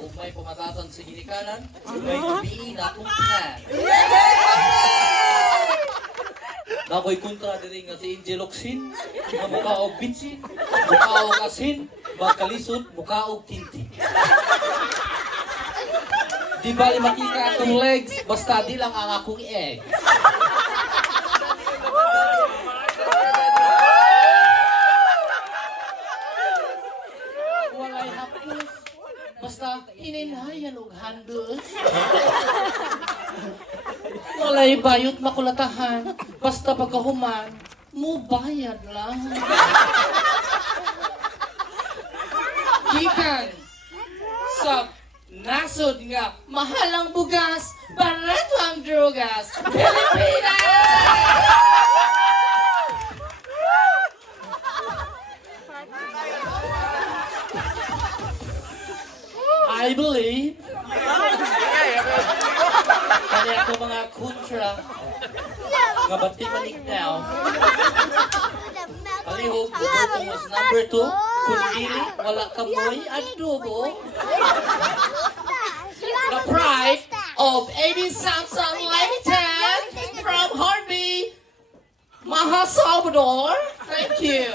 ug may pamatasan sa ginikanan, may gabi na akong tanan. Nakoy kontra diri nga si Angel Oxin, nga mukha og bitsin, mukha og asin, magkalisod, mukha og tinti. Di bali makita akong legs, basta di lang ang akong egg. Walay hapos, basta ininhayan og handles. Walay bayot makulatahan, basta pagkahuman, mubayad lang. Gikan sa nasod nga mahalang bugas, barato ang drogas, Pilipinas! I believe kani ako mga kontra nga bati manik now. Palihog, bubutong was number 2. Kung dili, wala kamoy, adobo. The pride of 80 Samsung Limited from Harvey, Maha Salvador. Thank you.